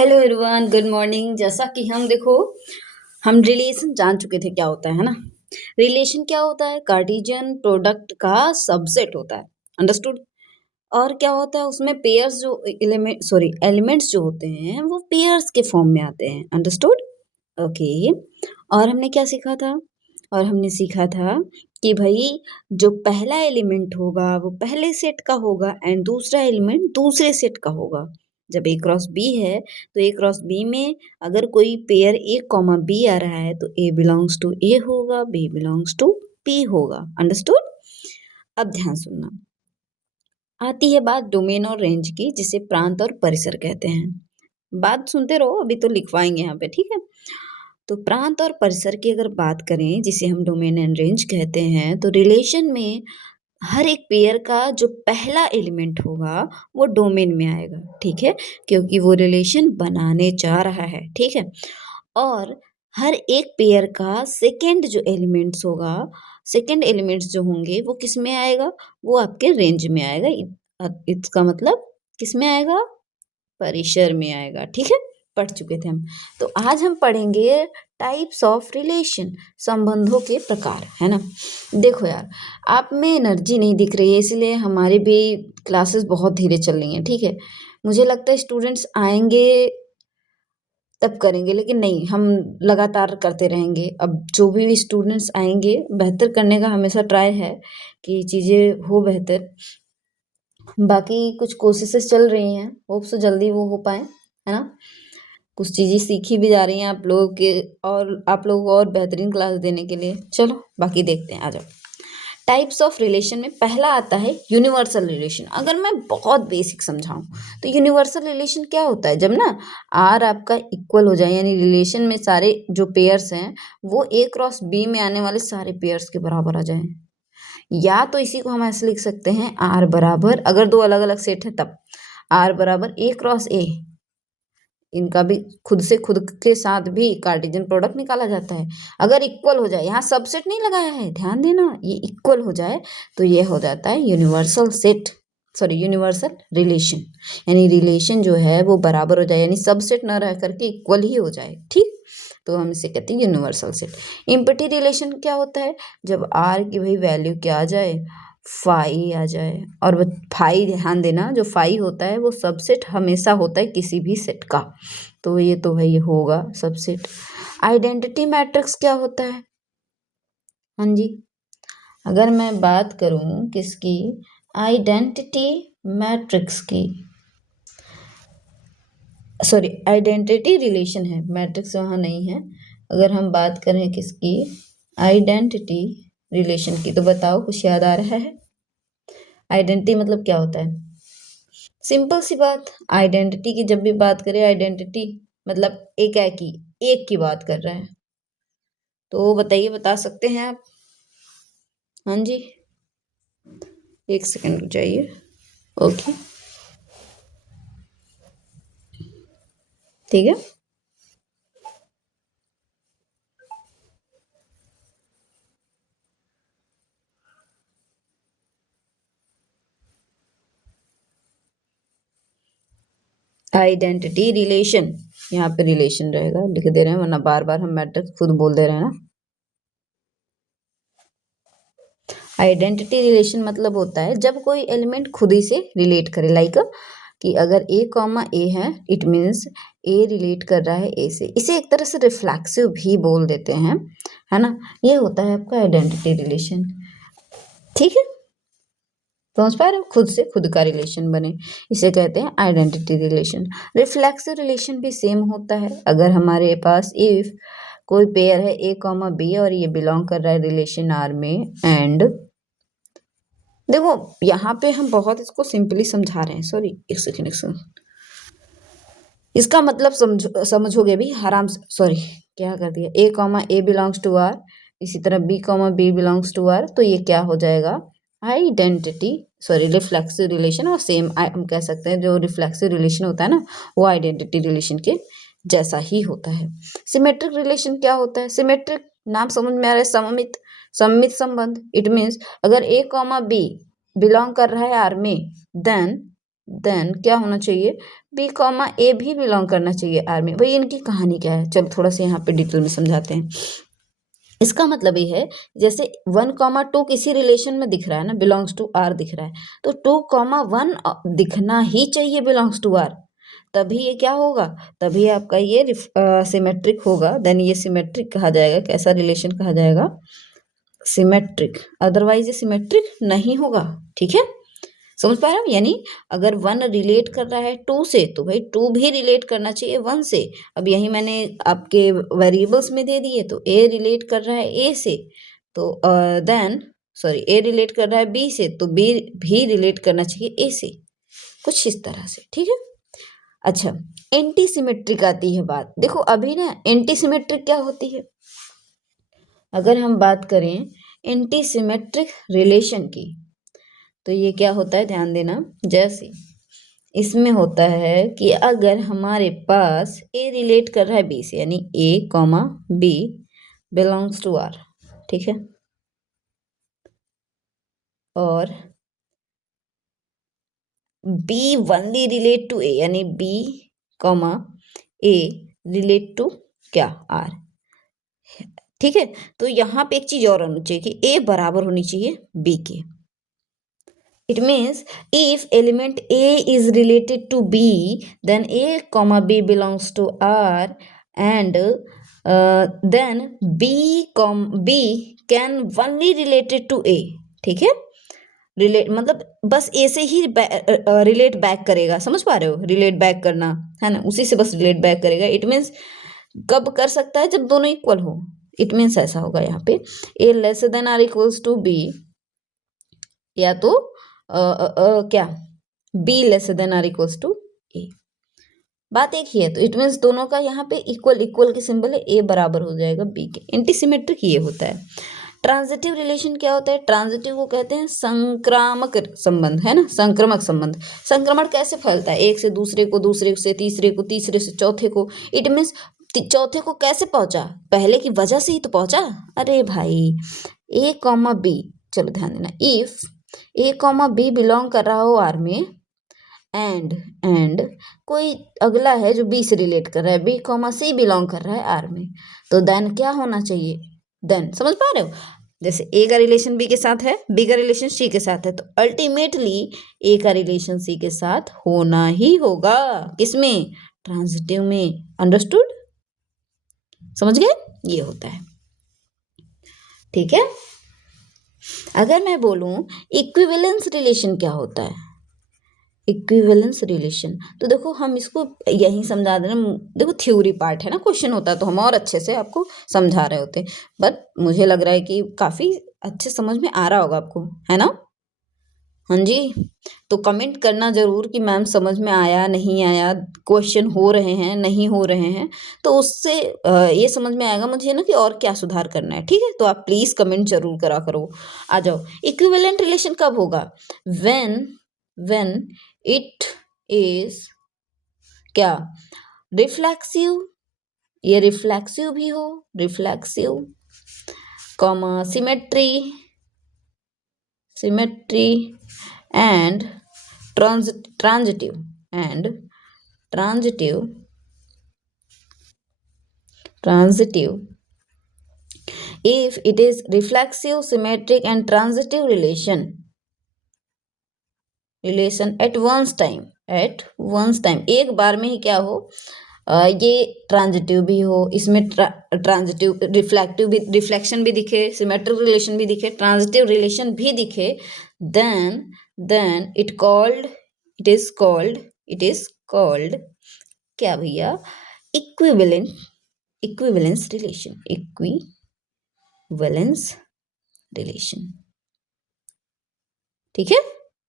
Hello everyone, good morning. जैसा कि हम रिलेशन जान चुके थे क्या होता है ना। रिलेशन क्या होता है? कार्टेशियन प्रोडक्ट का सबसेट होता है। अंडरस्टूड। और क्या होता है उसमें? पेयर्स जो एलिमेंट्स जो होते हैं वो पेयर्स के फॉर्म में आते हैं। अंडरस्टूड। ओके। और हमने क्या सीखा था? और हमने सीखा था कि भाई जो पहला एलिमेंट होगा वो पहले सेट का होगा एंड दूसरा एलिमेंट दूसरे सेट का होगा। जब ए क्रॉस बी है तो ए क्रॉस बी में अगर कोई पेयर ए कॉमा बी आ रहा है तो ए बिलोंग्स टू ए होगा, बी बिलोंग्स टू पी होगा। अंडरस्टूड। अब ध्यान सुनना। आती है बात डोमेन और रेंज की, जिसे प्रांत और परिसर कहते हैं। बात सुनते रहो, अभी तो लिखवाएंगे यहाँ पे, ठीक है। तो प्रांत और परिसर की अगर बात करें, जिसे हम डोमेन एंड रेंज कहते हैं, तो रिलेशन में हर एक पेयर का जो पहला एलिमेंट होगा वो डोमेन में आएगा, ठीक है, क्योंकि वो रिलेशन बनाने जा रहा है, ठीक है। और हर एक पेयर का सेकंड जो एलिमेंट्स होगा, सेकंड एलिमेंट्स जो होंगे वो किस में आएगा? वो आपके रेंज में आएगा। इसका मतलब किस में आएगा? परिसर में आएगा, ठीक है। पढ़ चुके थे हम। तो आज हम पढ़ेंगे टाइप्स ऑफ रिलेशन, संबंधों के प्रकार, है ना। देखो यार, आप में एनर्जी नहीं दिख रही है, इसलिए हमारी भी क्लासेस बहुत धीरे चल रही हैं, ठीक है। मुझे लगता है स्टूडेंट्स आएंगे तब करेंगे, लेकिन नहीं, हम लगातार करते रहेंगे। अब जो भी स्टूडेंट्स आएंगे, बेहतर करने का हमेशा ट्राई है कि चीज़ें हो बेहतर। बाकी कुछ कोशिशेस चल रही हैं, होप सो जल्दी वो हो पाए, है ना। कुछ चीज़ें सीखी भी जा रही हैं आप लोगों के, और आप लोगों को और बेहतरीन क्लास देने के लिए। चलो बाकी देखते हैं, आ जाओ। टाइप्स ऑफ रिलेशन में पहला आता है यूनिवर्सल रिलेशन। अगर मैं बहुत बेसिक समझाऊं तो यूनिवर्सल रिलेशन क्या होता है? जब ना आर आपका इक्वल हो जाए, यानी रिलेशन में सारे जो पेयर्स हैं वो ए क्रॉस बी में आने वाले सारे पेयर्स के बराबर आ जाएं। या तो इसी को हम ऐसे लिख सकते हैं, आर बराबर, अगर दो अलग अलग सेट है तब आर बराबर ए क्रॉस ए। इनका भी खुद से खुद के साथ भी कार्टेशियन प्रोडक्ट निकाला जाता है। अगर इक्वल हो जाए, यहाँ सबसेट नहीं लगाया है, ध्यान देना, ये इक्वल हो जाए तो ये हो जाता है universal set, sorry universal relation. यानी रिलेशन जो है वो बराबर हो जाए, यानी सबसेट न रह करके इक्वल ही हो जाए, ठीक। तो हम इसे कहते हैं यूनिवर्सल सेट। इम्पटी रिलेशन क्या होता है? जब आर की भाई वैल्यू क्या आ जाए? फाई आ जाए। और वो फाई, ध्यान देना, जो फाई होता है वो सबसेट हमेशा होता है किसी भी सेट का, तो ये तो भाई होगा सबसेट। आइडेंटिटी मैट्रिक्स क्या होता है? हाँ जी, अगर मैं बात करूं किसकी? आइडेंटिटी मैट्रिक्स की, सॉरी आइडेंटिटी रिलेशन है, मैट्रिक्स वहाँ नहीं है। अगर हम बात करें किसकी? आइडेंटिटी रिलेशन की, तो बताओ कुछ याद आ रहा है? आइडेंटिटी मतलब क्या होता है? सिंपल सी बात, आइडेंटिटी की जब भी बात करें, आइडेंटिटी मतलब एक की बात कर रहे हैं। तो बताइए, बता सकते हैं आप? हाँ जी, एक सेकंड रुक जाइए। ओके, ठीक है। आइडेंटिटी रिलेशन, यहाँ पे रिलेशन रहेगा, लिख दे रहे हैं, वरना बार बार हम मैट्रिक्स खुद बोल दे रहे हैं ना। आइडेंटिटी रिलेशन मतलब होता है जब कोई एलिमेंट खुद ही से रिलेट करे, लाइक कि अगर ए कॉमा ए है, इट मीन्स ए रिलेट कर रहा है ए से। इसे एक तरह से रिफ्लेक्सिव भी बोल देते हैं, है ना। ये होता है आपका आइडेंटिटी रिलेशन, ठीक है। समझ पा रहे हो? खुद से खुद का रिलेशन बने, इसे कहते हैं आइडेंटिटी रिलेशन। रिफ्लेक्सिव रिलेशन भी सेम होता है। अगर हमारे पास इफ कोई पेयर है ए कॉमा बी और ये बिलोंग कर रहा है रिलेशन आर में, एंड देखो यहाँ पे हम बहुत इसको सिंपली समझा रहे हैं, सॉरी एक सेकेंड, इसका मतलब समझोगे भी आराम से। सॉरी, क्या कर दिया, A comma A belongs to R, इसी तरह B comma B belongs to R, तो ये क्या हो जाएगा? Identity, sorry reflexive relation. और सेम हम कह सकते हैं जो रिफ्लेक्सिव रिलेशन होता है ना, वो आइडेंटिटी रिलेशन के जैसा ही होता है। सिमेट्रिक रिलेशन क्या होता है? सिमेट्रिक नाम समझ में आ रहा है, सममित, सममित संबंध। इट मीन्स अगर ए कॉमा बी बिलोंग कर रहा है आर में, देन देन क्या होना चाहिए, बी कॉमा ए भी बिलोंग करना चाहिए आर में। भाई इनकी कहानी क्या है, चलो थोड़ा सा यहाँ पे डिटेल में समझाते हैं। इसका मतलब ये है, जैसे 1,2 किसी रिलेशन में दिख रहा है ना, बिलोंग्स टू आर दिख रहा है, तो 2,1 दिखना ही चाहिए बिलोंग्स टू आर, तभी ये क्या होगा, तभी आपका ये सिमेट्रिक होगा। देन ये सिमेट्रिक कहा जाएगा। कैसा रिलेशन कहा जाएगा, सिमेट्रिक। अदरवाइज ये सिमेट्रिक नहीं होगा। ठीक है, समझ पा रहे हो? यानी अगर 1 रिलेट कर रहा है 2 से, तो भाई 2 भी रिलेट करना चाहिए 1 से। अब यही मैंने आपके वेरिएबल्स में दे दिए, तो ए रिलेट कर रहा है ए से, तो देन सॉरी ए रिलेट कर रहा है बी से, तो बी भी रिलेट करना चाहिए ए से, कुछ इस तरह से। ठीक है, अच्छा एंटी सिमेट्रिक आती है बात। देखो अभी ना एंटी सिमेट्रिक क्या होती है, अगर हम बात करें एंटी सिमेट्रिक रिलेशन की, तो ये क्या होता है ध्यान देना। जैसे इसमें होता है कि अगर हमारे पास ए रिलेट कर रहा है बी से, यानी A comma B belongs to R, ठीक है, और B only relate to A, यानी B comma A relate to क्या, आर। ठीक है, तो यहाँ पे एक चीज और होनी चाहिए कि ए बराबर होनी चाहिए बी के। It means if element A is related to B, then A comma B belongs to R, and then B can only related to A. ठीक है, रिलेट मतलब बस ए से ही रिलेट बैक करेगा। समझ पा रहे हो, रिलेट बैक करना है ना, उसी से बस रिलेट बैक करेगा। इट मीन्स कब कर सकता है, जब दोनों इक्वल हो। इट मीन्स ऐसा होगा यहाँ पे, A less than or equals to B, या तो क्या B less than or equals to A, बात एक ही है। तो इट मीन्स दोनों का यहाँ पे इक्वल इक्वल के सिंबल है, ए बराबर हो जाएगा बी के। एंटीसिमेट्रिक ये होता है। ट्रांजिटिव रिलेशन क्या होता है, ट्रांजिटिव को कहते हैं संक्रामक संबंध, है ना, संक्रमक संबंध। संक्रमण कैसे फैलता है, एक से दूसरे को, दूसरे से तीसरे को, तीसरे से चौथे को। इट मीन्स चौथे को कैसे पहुंचा, पहले की वजह से ही तो पहुंचा। अरे भाई ए कॉमा बी, चलो ध्यान देना, if A comma B belong कर रहा हो आर में, एंड कोई अगला है जो बी से रिलेट कर रहा है, बी कॉमा सी बिलोंग कर रहा है आर में, तो देन क्या होना चाहिए, देन समझ पा रहे हो, जैसे ए का रिलेशन बी के साथ है, बी का रिलेशन सी के साथ है, तो अल्टीमेटली ए का रिलेशन सी के साथ होना ही होगा। किसमें, ट्रांजिटिव में। अंडरस्टूड, समझ गए, ये होता है। ठीक है, अगर मैं बोलूं इक्विवेलेंस रिलेशन क्या होता है, इक्विवेलेंस रिलेशन, तो देखो हम इसको यही समझा देना। देखो थ्योरी पार्ट है ना, क्वेश्चन होता है तो हम और अच्छे से आपको समझा रहे होते, बट मुझे लग रहा है कि काफ़ी अच्छे समझ में आ रहा होगा आपको, है ना। हाँ जी, तो कमेंट करना ज़रूर कि मैम समझ में आया नहीं आया, क्वेश्चन हो रहे हैं नहीं हो रहे हैं, तो उससे ये समझ में आएगा मुझे ना कि और क्या सुधार करना है। ठीक है, तो आप प्लीज़ कमेंट जरूर करा करो। आ जाओ, इक्विवेलेंट रिलेशन कब होगा, व्हेन इट इज क्या, रिफ्लेक्सिव, ये रिफ्लेक्सिव भी हो, reflexive comma symmetry and transitive if it is reflexive, symmetric and transitive relation at once time, एक बार में ही क्या हो, ये ट्रांजिटिव भी हो, इसमें ट्रांजिटिव रिफ्लेक्शन भी दिखे, सिमेट्रिक रिलेशन भी दिखे, ट्रांजिटिव रिलेशन भी दिखे, देन इट इज कॉल्ड क्या भैया, इक्विवेलेंस रिलेशन। ठीक है,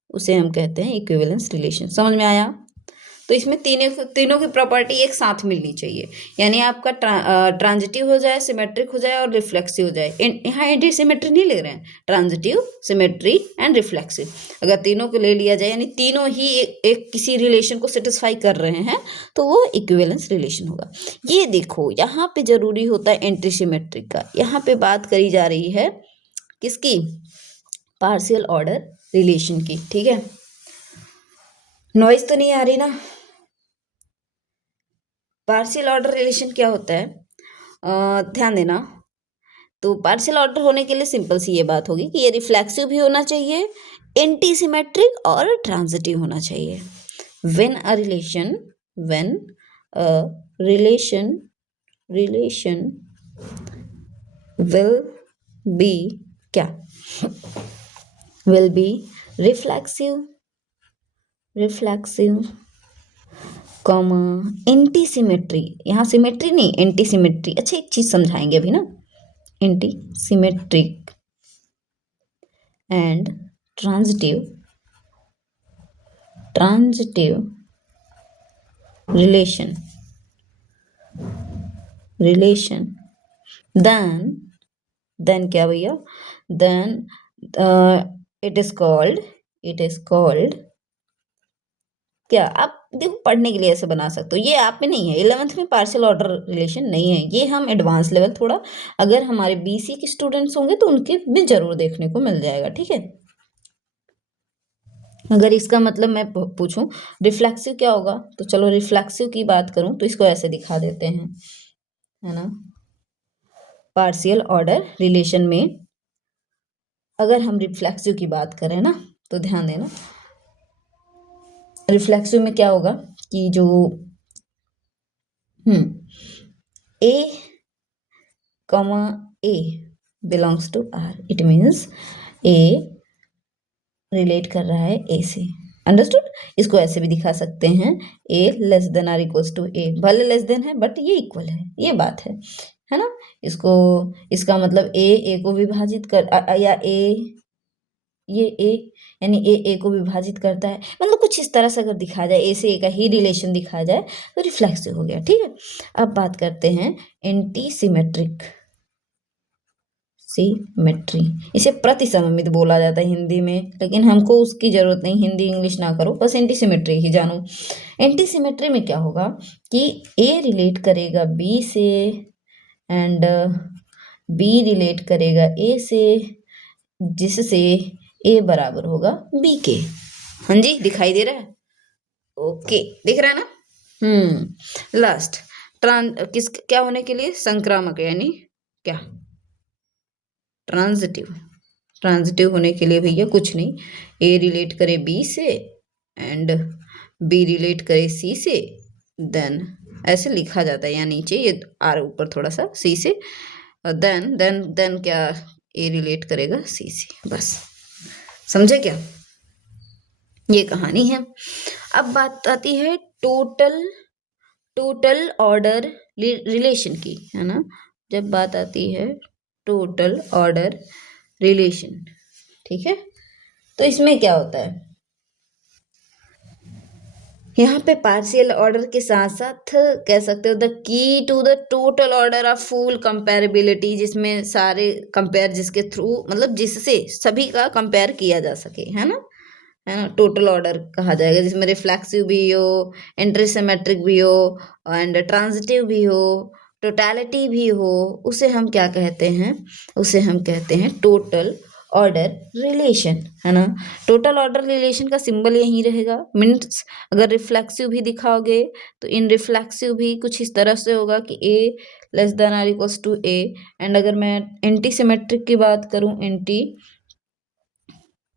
उसे हम कहते हैं इक्विवेलेंस रिलेशन। समझ में आया, तो इसमें तीनों की प्रॉपर्टी एक साथ मिलनी चाहिए, यानी आपका ट्रांजिटिव हो जाए, सिमेट्रिक हो जाए और रिफ्लेक्सिव हो जाए। यहाँ एंटी सिमेट्री नहीं ले रहे हैं, ट्रांजिटिव, सिमेट्री एंड रिफ्लेक्सिव, अगर तीनों को ले लिया जाए, यानी तीनों ही एक किसी रिलेशन को सेटिस्फाई कर रहे हैं, तो वो इक्विवेलेंस रिलेशन होगा। ये देखो यहाँ पे जरूरी होता है एंटी सिमेट्रिक का, यहाँ पे बात करी जा रही है किसकी, पार्शियल ऑर्डर रिलेशन की। ठीक है, नॉइज तो नहीं आ रही ना? पार्शियल ऑर्डर रिलेशन क्या होता है, ध्यान देना। तो पार्शियल ऑर्डर होने के लिए सिंपल सी ये बात होगी कि ये रिफ्लेक्सिव भी होना चाहिए, एंटी सिमेट्रिक और ट्रांजिटिव होना चाहिए। When a relation when a relation relation will be क्या, will be reflexive reflexive comma anti symmetry, यहाँ सिमेट्री नहीं एंटी सिमेट्री। अच्छा एक चीज समझाएंगे अभी ना, anti symmetric and transitive transitive relation relation then क्या भैया, देन इट इज कॉल्ड क्या, आप देखो पढ़ने के लिए ऐसे बना सकते हो, ये आप में नहीं है, 11th में पार्शियल ऑर्डर रिलेशन नहीं है, ये हम एडवांस लेवल थोड़ा अगर हमारे बीसी के स्टूडेंट्स होंगे तो उनके में जरूर देखने को मिल जाएगा, ठीक है। अगर इसका मतलब मैं पूछूं रिफ्लेक्सिव क्या होगा, तो चलो रिफ्लेक्सिव की बात करूं तो इसको ऐसे दिखा देते हैं, है ना। पार्शियल ऑर्डर रिलेशन में अगर हम रिफ्लेक्सिव की बात करें ना, तो ध्यान देना रिफ्लेक्सिव में क्या होगा कि जो A comma A belongs to R, it means A relate कर रहा है ए से, अंडरस्टूड। इसको ऐसे भी दिखा सकते हैं A less than or equals to A, भले लेस देन है बट ये इक्वल है, ये बात है ना। इसको इसका मतलब ए को विभाजित कर या ये ए यानी ए को विभाजित करता है, मतलब कुछ इस तरह से अगर दिखा जाए, ए से ए का ही रिलेशन दिखाया जाए तो रिफ्लेक्सिव हो गया, ठीक है। अब बात करते हैं एंटी सिमेट्रिक सिमेट्री, इसे प्रतिसममित बोला जाता है हिंदी में, लेकिन हमको उसकी जरूरत नहीं, हिंदी इंग्लिश ना करो, बस एंटी सिमेट्री ही जानो। एंटी सिमेट्री में क्या होगा कि ए रिलेट करेगा बी से एंड बी रिलेट करेगा ए से, जिससे ए बराबर होगा बी के। हाँ जी दिखाई दे रहा है, ओके दिख रहा है ना। लास्ट किस क्या होने के लिए, संक्रामक यानी क्या, ट्रांजिटिव होने के लिए भैया कुछ नहीं, ए रिलेट करे बी से एंड बी रिलेट करे सी से, देन ऐसे लिखा जाता है, यहाँ नीचे ये आर ऊपर थोड़ा सा सी से, देन क्या ए रिलेट करेगा सी से, बस समझे क्या, ये कहानी है। अब बात आती है टोटल ऑर्डर रिलेशन की, है ना। जब बात आती है टोटल ऑर्डर रिलेशन, ठीक है, तो इसमें क्या होता है, यहाँ पे पार्शियल ऑर्डर के साथ साथ कह सकते हो the key to the total order of full comparability, जिसमें सारे कंपेयर, जिसके थ्रू मतलब जिससे सभी का कंपेयर किया जा सके, है ना, टोटल ऑर्डर कहा जाएगा, जिसमें रिफ्लेक्सिव भी हो, एंटीसिमेट्रिक भी हो एंड ट्रांजिटिव भी हो, टोटलिटी भी हो, उसे हम क्या कहते हैं, उसे हम कहते हैं टोटल ऑर्डर रिलेशन, है ना। टोटल ऑर्डर रिलेशन का सिंबल यही रहेगा, मीन्स अगर रिफ्लेक्सिव भी दिखाओगे तो इन रिफ्लेक्सिव भी कुछ इस तरह से होगा कि A less than or equals to A, and अगर मैं एंटी सिमेट्रिक की बात करूं, एंटी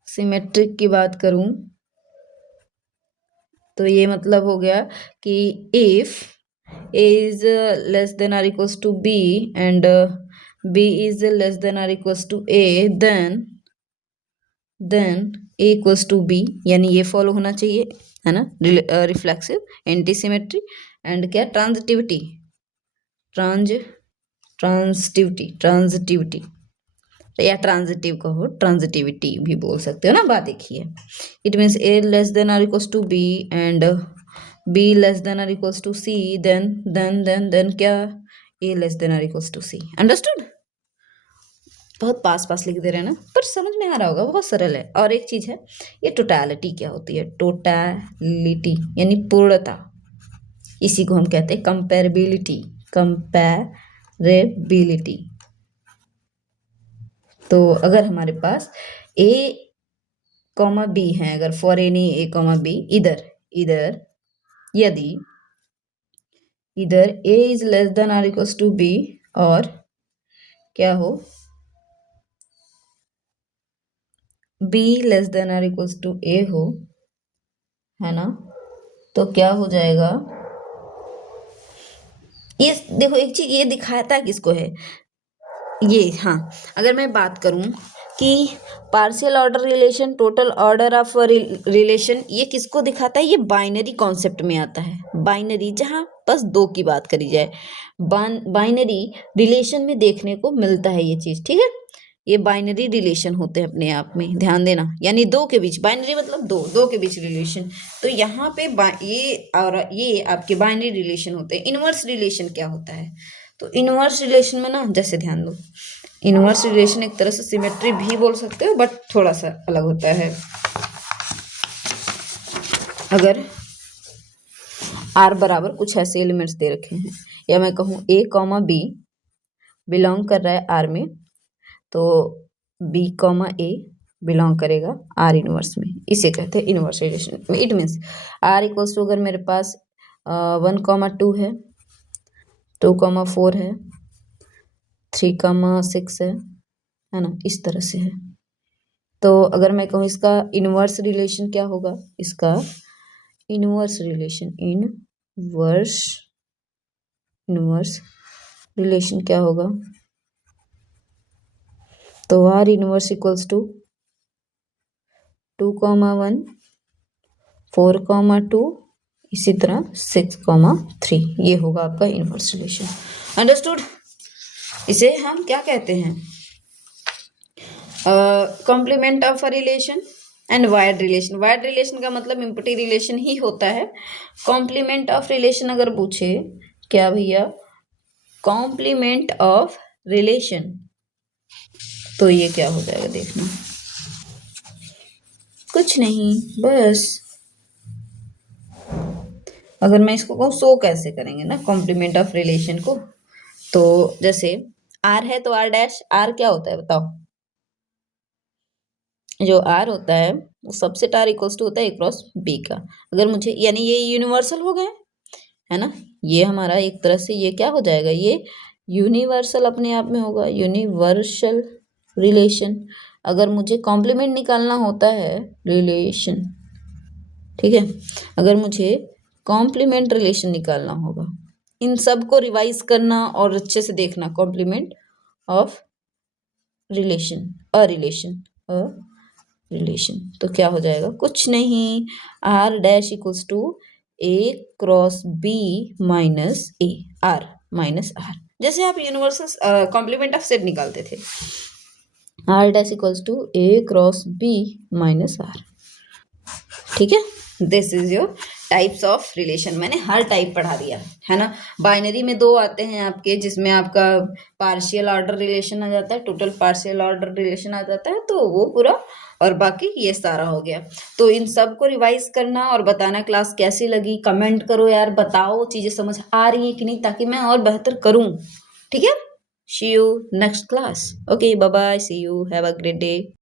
सिमेट्रिक की बात करूं तो ये मतलब हो गया कि if a is less than or equals to b and b is less than or equals to a, then a equals to b, यानी ये फॉलो होना चाहिए, है ना, रिफ्लेक्सिव एंटी सिमेट्री एंड क्या ट्रांजिटिविटी ट्रांजिटिविटी या ट्रांजिटिव कहो, transitivity भी बोल सकते हो ना, बात एक ही है। It means A less than or equals to B and B less than or equals to C, then क्या A less than or equals to C, understood. बहुत पास पास लिख दे रहे हैं ना, पर समझ में आ रहा होगा, बहुत सरल है। और एक चीज है, ये टोटलिटी क्या होती है, टोटलिटी यानी पूर्णता, इसी को हम कहते हैं कंपेरेबिलिटी, कंपेरेबिलिटी। तो अगर हमारे पास ए कॉमा बी है, अगर for any A comma B, इधर इधर यदि इधर a is less than or equals to b और क्या हो b less than or equals to a हो, है ना, तो क्या हो जाएगा, ये देखो एक चीज ये दिखाता किसको है, ये हाँ, अगर मैं बात करूं कि partial order relation, total order of relation, ये किसको दिखाता है, ये बाइनरी कॉन्सेप्ट में आता है, बाइनरी जहां बस दो की बात करी जाए, बाइनरी रिलेशन में देखने को मिलता है ये चीज, ठीक है, ये बाइनरी रिलेशन होते हैं अपने आप में, ध्यान देना, यानी दो के बीच, बाइनरी मतलब दो, दो के बीच रिलेशन, तो यहाँ पे ये और ये आपके बाइनरी रिलेशन होते हैं। इनवर्स रिलेशन क्या होता है, तो इनवर्स रिलेशन में ना, जैसे ध्यान दो, इनवर्स रिलेशन एक तरह से सिमेट्री भी बोल सकते हो, बट थोड़ा सा अलग होता है। अगर आर बराबर कुछ ऐसे एलिमेंट्स दे रखे हैं, या मैं कहूँ a कॉमा बी बिलोंग कर रहा है आर में, तो b कॉमा ए बिलोंग करेगा आर इनवर्स में, इसे कहते हैं inverse relation. It means R equals to, अगर मेरे पास 1,2 है, 2,4 है, 3,6 है ना, इस तरह से है। तो अगर मैं कहूँ इसका इनवर्स रिलेशन क्या होगा, इसका इनवर्स रिलेशन, इनवर्स रिलेशन क्या होगा, तो आर इनवर्स इक्वल्स टू 2,1, 4,2, इसी तरह 6,3, ये होगा आपका इनवर्स रिलेशन। अंडरस्टूड? इसे हम क्या कहते हैं, complement of a relation and void relation. Void relation का मतलब इम्पटी रिलेशन ही होता है। कॉम्प्लीमेंट ऑफ रिलेशन अगर पूछे, क्या भैया, कॉम्प्लीमेंट ऑफ रिलेशन, तो ये क्या हो जाएगा देखना, कुछ नहीं, बस अगर मैं इसको कहूँ शो कैसे करेंगे ना कॉम्प्लीमेंट ऑफ रिलेशन को, तो जैसे आर है तो आर डैश, आर क्या होता है बताओ, जो आर होता है वो सबसेट आर इक्वल्स टू होता है ए क्रॉस बी का। अगर मुझे, यानी ये यूनिवर्सल हो गए, है ना, ये हमारा एक तरह से ये क्या हो जाएगा, ये यूनिवर्सल अपने आप में होगा, यूनिवर्सल रिलेशन। अगर मुझे कॉम्प्लीमेंट निकालना होता है रिलेशन, ठीक है, अगर मुझे कॉम्प्लीमेंट रिलेशन निकालना होगा, इन सब को रिवाइज करना और अच्छे से देखना, complement of relation, a relation, तो क्या हो जाएगा, कुछ नहीं, R dash equals to A cross B minus A, R minus R, जैसे आप यूनिवर्सल कॉम्प्लीमेंट ऑफ सेट निकालते थे, R dash equals to A cross B minus R, ठीक है। This is your types of relation, मैंने हर type पढ़ा दिया है ना। बाइनरी में दो आते हैं आपके, जिसमें आपका पार्शियल ऑर्डर रिलेशन आ जाता है, टोटल पार्शियल ऑर्डर रिलेशन आ जाता है, तो वो पूरा, और बाकी ये सारा हो गया। तो इन सब को रिवाइज करना और बताना क्लास कैसी लगी, कमेंट करो यार, बताओ चीजें समझ आ रही है कि नहीं, ताकि मैं और बेहतर करूं, ठीक है। See you next class, okay, bye bye, see you, have a great day.